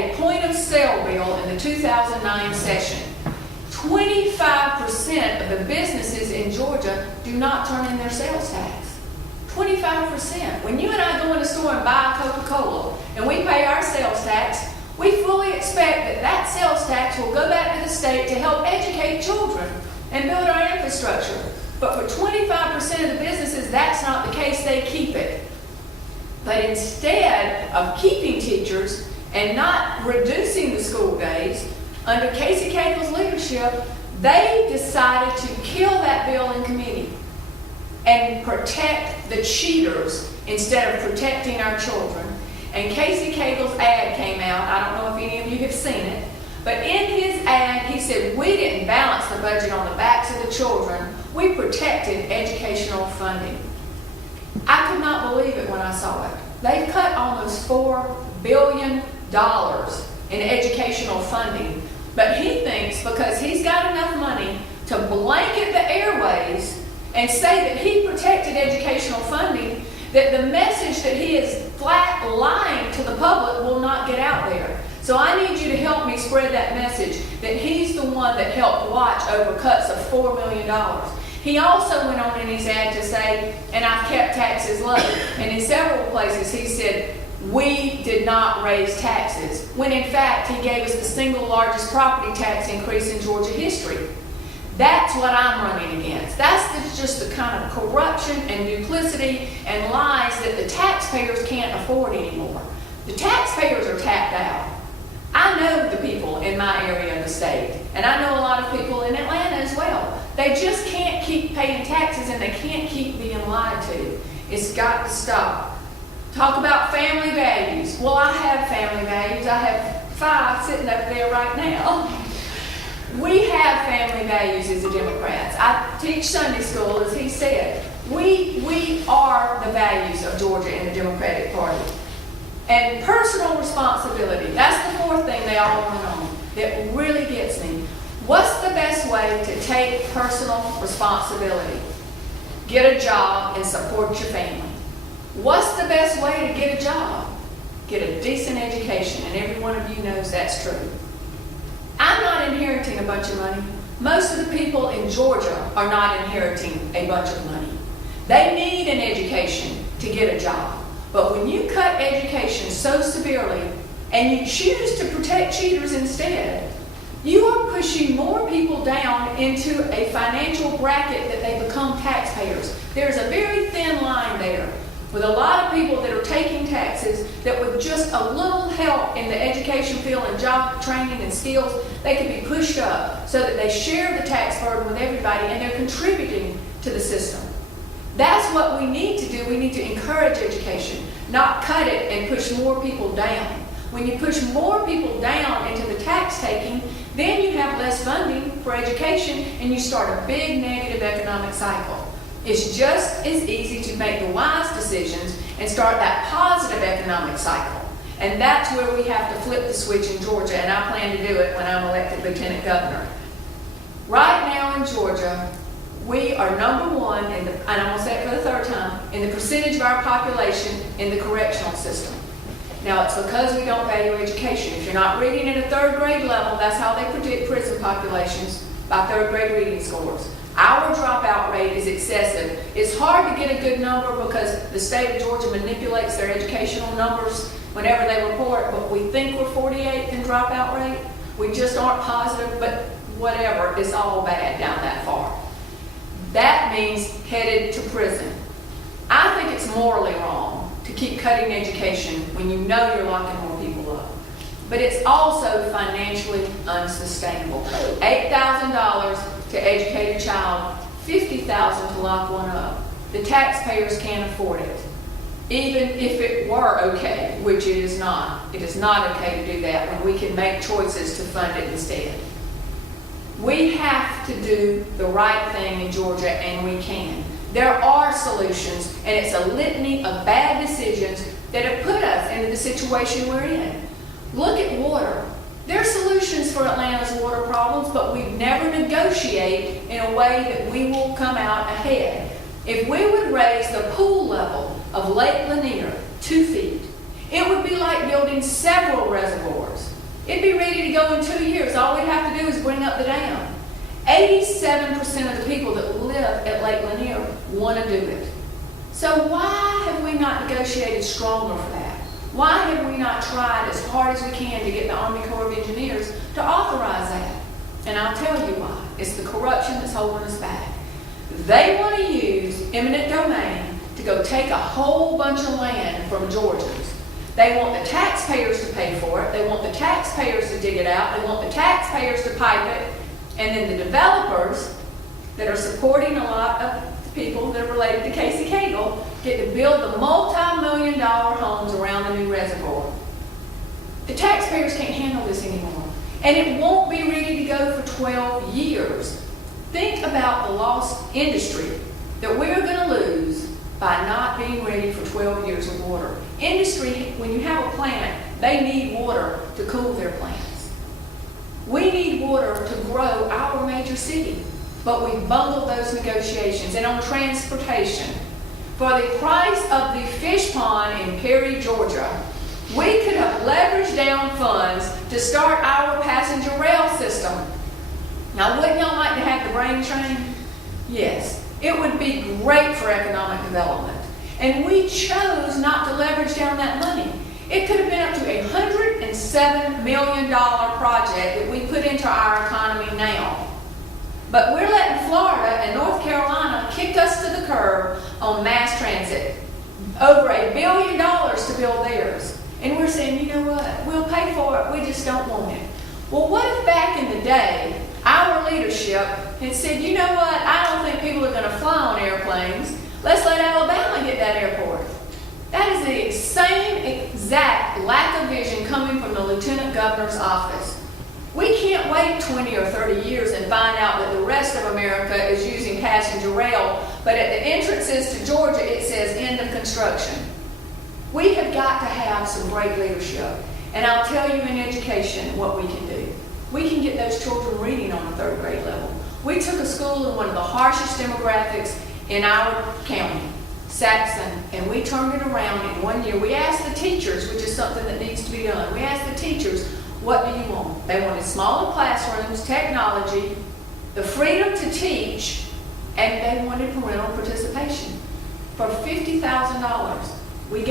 a point of sale bill in the 2009 session. 25% of the businesses in Georgia do not turn in their sales tax. 25%. When you and I go in the store and buy a Coca-Cola and we pay our sales tax, we fully expect that that sales tax will go back to the state to help educate children and build our infrastructure. But for 25% of the businesses, that's not the case. They keep it. But instead of keeping teachers and not reducing the school days, under Casey Cagle's leadership, they decided to kill that bill in committee and protect the cheaters instead of protecting our children. And Casey Cagle's ad came out. I don't know if any of you have seen it, but in his ad, he said, we didn't balance the budget on the backs of the children. We protected educational funding. I could not believe it when I saw it. They've cut almost $4 billion in educational funding. But he thinks because he's got enough money to blanket the airways and say that he protected educational funding, that the message that he is flat lying to the public will not get out there. So I need you to help me spread that message that he's the one that helped watch over cuts of $4 million. He also went on in his ad to say, and I've kept taxes low. And in several places he said, we did not raise taxes, when in fact he gave us the single largest property tax increase in Georgia history. That's what I'm running against. That's just the kind of corruption and duplicity and lies that the taxpayers can't afford anymore. The taxpayers are tapped out. I know the people in my area of the state, and I know a lot of people in Atlanta as well. They just can't keep paying taxes and they can't keep being lied to. It's got to stop. Talk about family values. Well, I have family values. I have 5 sitting up there right now. We have family values as the Democrats. I teach Sunday school, as he said. We are the values of Georgia and the Democratic Party. And personal responsibility, that's the fourth thing they all went on that really gets me. What's the best way to take personal responsibility? Get a job and support your family. What's the best way to get a job? Get a decent education, and every one of you knows that's true. I'm not inheriting a bunch of money. Most of the people in Georgia are not inheriting a bunch of money. They need an education to get a job. But when you cut education so severely and you choose to protect cheaters instead, you are pushing more people down into a financial bracket that they become taxpayers. There's a very thin line there with a lot of people that are taking taxes that with just a little help in the education field and job training and skills, they can be pushed up so that they share the tax burden with everybody and they're contributing to the system. That's what we need to do. We need to encourage education, not cut it and push more people down. When you push more people down into the tax taking, then you have less funding for education and you start a big negative economic cycle. It's just as easy to make the wise decisions and start that positive economic cycle. And that's where we have to flip the switch in Georgia, and I plan to do it when I'm elected lieutenant governor. Right now in Georgia, we are number one, and I'm going to say it for the third time, in the percentage of our population in the correctional system. Now, it's because we don't value education. If you're not reading at a 3rd grade level, that's how they predict prison populations, by 3rd grade reading scores. Our dropout rate is excessive. It's hard to get a good number because the state of Georgia manipulates their educational numbers whenever they report, but we think we're 48th in dropout rate. We just aren't positive, but whatever, it's all bad down that far. That means headed to prison. I think it's morally wrong to keep cutting education when you know you're locking more people up. But it's also financially unsustainable. $8,000 to educate a child, $50,000 to lock one up. The taxpayers can't afford it. Even if it were okay, which it is not. It is not okay to do that when we can make choices to fund it instead. We have to do the right thing in Georgia, and we can. There are solutions, and it's a litany of bad decisions that have put us into the situation we're in. Look at water. There are solutions for Atlanta's water problems, but we never negotiate in a way that we will come out ahead. If we would raise the pool level of Lake Lanier 2 feet, it would be like building several reservoirs. to go in 2 years. All we'd have to do is bring up the dam. 87% of the people that live at Lake Lanier want to do it. So why have we not negotiated stronger for that? Why have we not tried as hard as we can to get the Army Corps of Engineers to authorize that? And I'll tell you why. It's the corruption that's holding us back. They want to use eminent domain to go take a whole bunch of land from Georgians. They want the taxpayers to pay for it. They want the taxpayers to dig it out. They want the taxpayers to pipe it. And then the developers that are supporting a lot of the people that are related to Casey Cagle get to build the multi-million-dollar homes around the new reservoir. The taxpayers can't handle this anymore. And it won't be ready to go for 12 years. Think about the lost industry that we're going to lose by not being ready for 12 years of water. Industry, when you have a plant, they need water to cool their plants. We need water to grow our major city, but we bungled those negotiations. And on transportation, for the price of the fish pond in Perry, Georgia, we could have leveraged down funds to start our passenger rail system. Now, wouldn't y'all like to have the brain train? Yes. It would be great for economic development. And we chose not to leverage down that money. It could have been up to a $107 million project that we put into our economy now. But we're letting Florida and North Carolina kick us to the curb on mass transit. Over $1 billion to build theirs. And we're saying, you know what, we'll pay for it, we just don't want it. Well, what if back in the day, our leadership had said, you know what, I don't think people are going to fly on airplanes. Let's let Alabama get that airport. That is the same exact lack of vision coming from the Lieutenant Governor's office. We can't wait 20 or 30 years and find out that the rest of America is using passenger rail, but at the entrances to Georgia it says end of construction. We have got to have some great leadership. And I'll tell you in education what we can do. We can get those children reading on a 3rd grade level. We took a school in one of the harshest demographics in our county, Saxon, and we turned it around in 1 year. We asked the teachers, which is something that needs to be done. We asked the teachers, what do you want? They wanted smaller classrooms, technology, the freedom to teach, and they wanted parental participation for $50,000.